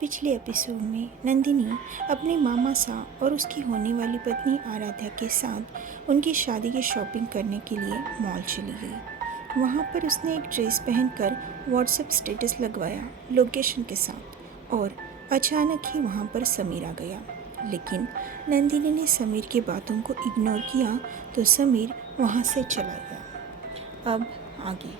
पिछले एपिसोड में नंदिनी अपने मामा सा और उसकी होने वाली पत्नी आराध्या के साथ उनकी शादी की शॉपिंग करने के लिए मॉल चली गई। वहाँ पर उसने एक ड्रेस पहनकर व्हाट्सएप स्टेटस लगवाया लोकेशन के साथ, और अचानक ही वहाँ पर समीर आ गया। लेकिन नंदिनी ने समीर की बातों को इग्नोर किया तो समीर वहाँ से चला गया। अब आगे।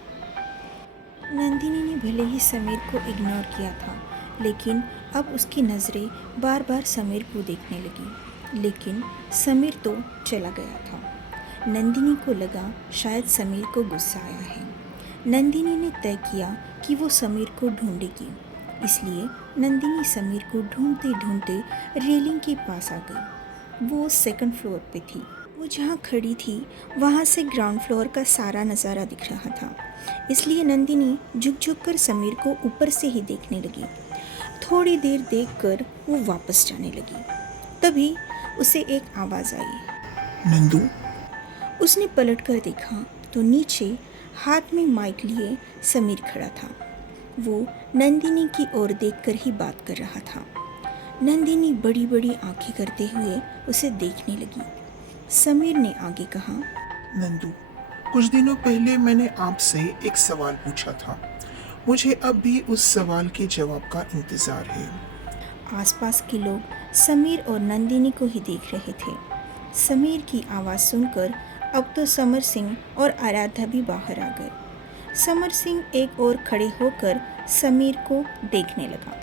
नंदिनी ने भले ही समीर को इग्नोर किया था, लेकिन अब उसकी नज़रें बार बार समीर को देखने लगी। लेकिन समीर तो चला गया था। नंदिनी को लगा शायद समीर को गुस्सा आया है। नंदिनी ने तय किया कि वो समीर को ढूंढेगी, इसलिए नंदिनी समीर को ढूंढते ढूंढते रेलिंग के पास आ गई। वो सेकंड फ्लोर पे थी। वो जहाँ खड़ी थी वहाँ से ग्राउंड फ्लोर का सारा नज़ारा दिख रहा था, इसलिए नंदिनी झुक झुक कर समीर को ऊपर से ही देखने लगी। थोड़ी देर देखकर वो वापस जाने लगी। तभी उसे एक आवाज़ आई, नंदू। उसने पलटकर देखा तो नीचे हाथ में माइक लिए समीर खड़ा था। वो नंदिनी की ओर देखकर ही बात कर रहा था। नंदिनी बड़ी बड़ी आंखें करते हुए उसे देखने लगी। समीर ने आगे कहा, नंदू, कुछ दिनों पहले मैंने आपसे एक सवाल पूछा था। मुझे अब भी उस सवाल के जवाब का इंतज़ार है। आसपास के लोग समीर और नंदिनी को ही देख रहे थे। समीर की आवाज़ सुनकर अब तो समर सिंह और आराध्या भी बाहर आ गए। समर सिंह एक ओर खड़े होकर समीर को देखने लगा।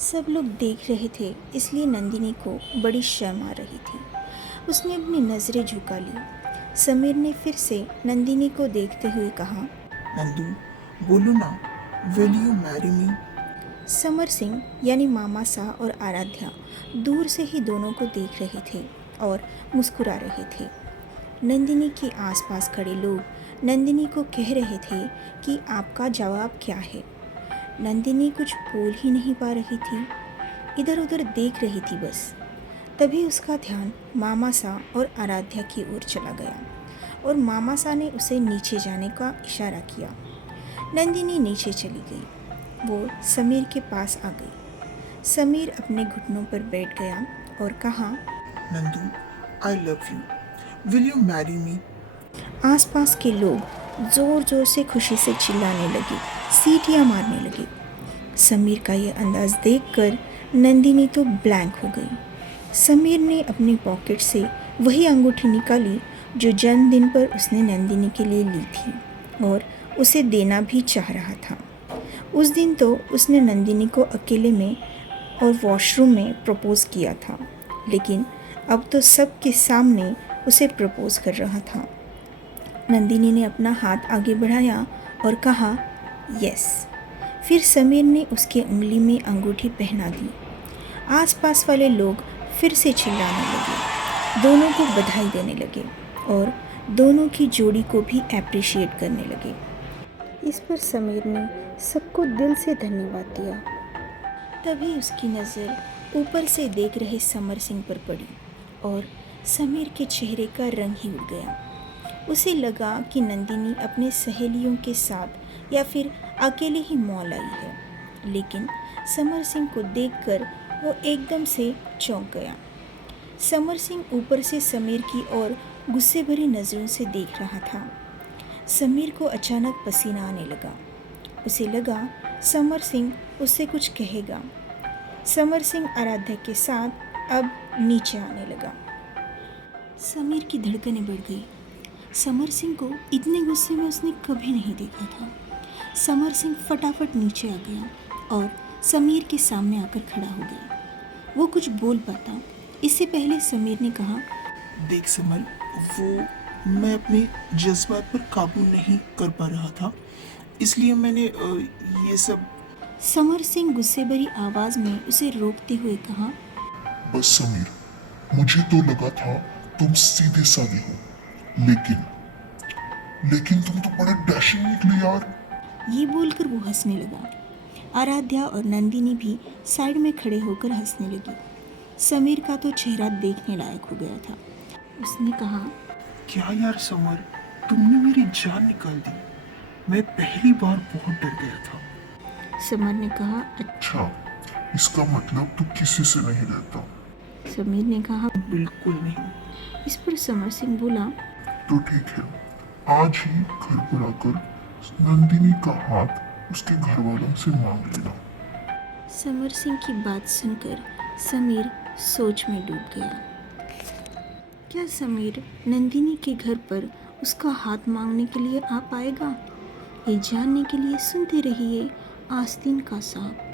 सब लोग देख रहे थे, इसलिए नंदिनी को बड़ी शर्म आ रही थी। उसने अपनी नज़रें झुका ली। समीर ने फिर से नंदिनी को देखते हुए कहा, नंदू, बोलो ना, will you marry me? Samar Singh यानी मामा सा और आराध्या दूर से ही दोनों को देख रहे थे और मुस्कुरा रहे थे। नंदिनी के आसपास खड़े लोग नंदिनी को कह रहे थे कि आपका जवाब क्या है। नंदिनी कुछ बोल ही नहीं पा रही थी, इधर उधर देख रही थी बस। तभी उसका ध्यान मामा सा और आराध्या की ओर चला गया और मामा सा ने उसे नीचे जाने का इशारा किया। नंदिनी नीचे चली गई। वो समीर के पास आ गई। समीर अपने घुटनों पर बैठ गया और कहा, Nandu, I love you, will you marry me? आसपास के लोग ज़ोर ज़ोर से खुशी से चिल्लाने लगे, सीटियाँ मारने लगे। समीर का ये अंदाज़ देखकर नंदिनी तो ब्लैंक हो गई। समीर ने अपनी पॉकेट से वही अंगूठी निकाली जो जन्मदिन पर उसने नंदिनी के लिए ली थी और उसे देना भी चाह रहा था। उस दिन तो उसने नंदिनी को अकेले में और वॉशरूम में प्रपोज़ किया था, लेकिन अब तो सबके सामने उसे प्रपोज़ कर रहा था। नंदिनी ने अपना हाथ आगे बढ़ाया और कहा, यस। फिर समीर ने उसके उंगली में अंगूठी पहना दी। आसपास वाले लोग फिर से चिल्लाने लगे, दोनों को बधाई देने लगे और दोनों की जोड़ी को भी अप्रिशिएट करने लगे। इस पर समीर ने सबको दिल से धन्यवाद दिया। तभी उसकी नज़र ऊपर से देख रहे समर सिंह पर पड़ी और समीर के चेहरे का रंग ही उड़ गया। उसे लगा कि नंदिनी अपने सहेलियों के साथ या फिर अकेले ही मॉल आई है, लेकिन समर सिंह को देखकर वो एकदम से चौंक गया। समर सिंह ऊपर से समीर की ओर गुस्से भरी नज़रों से देख रहा था। समीर को अचानक पसीना आने लगा। उसे लगा समर सिंह उससे कुछ कहेगा। समर सिंह आराध्या के साथ अब नीचे आने लगा। समीर की धड़कनें बढ़ गई। समर सिंह को इतने गुस्से में उसने कभी नहीं देखा था। समर सिंह फटाफट नीचे आ गया और समीर के सामने आकर खड़ा हो गया। वो कुछ बोल पाता इससे पहले समीर ने कहा, देख समर, वो मैं अपने जज्बात पर काबू नहीं कर पा रहा था, इसलिए मैंने ये सब। समर सिंह गुस्से भरी आवाज़ में उसे रोकते हुए कहा, बस समीर, मुझे तो लगा था तुम सीधे साधे हो, लेकिन तुम तो बड़े डैशिंग निकले यार। ये बोलकर वो हंसने लगा। आराध्या और नंदिनी भी साइड में खड़े होकर हंसने लगी। समीर का तो चेहरा देखने लायक हो गया था। उसने कहा, क्या यार समर, तुमने मेरी जान निकाल दी। मैं पहली बार बहुत डर गया था। समर ने कहा, अच्छा, इसका मतलब तू किसी से नहीं रहता। समीर ने कहा। बिल्कुल नहीं। इस पर समर सिंह बोला। तो ठीक है, आज ही घर पर आकर नंदिनी का हाथ उसके घर वालों से मांग लेना। समर सिंह की बात सुनकर समीर सोच में डूब गया। क्या समीर नंदिनी के घर पर उसका हाथ मांगने के लिए आ पाएगा? ये जानने के लिए सुनते रहिए आस्तीन का सांप।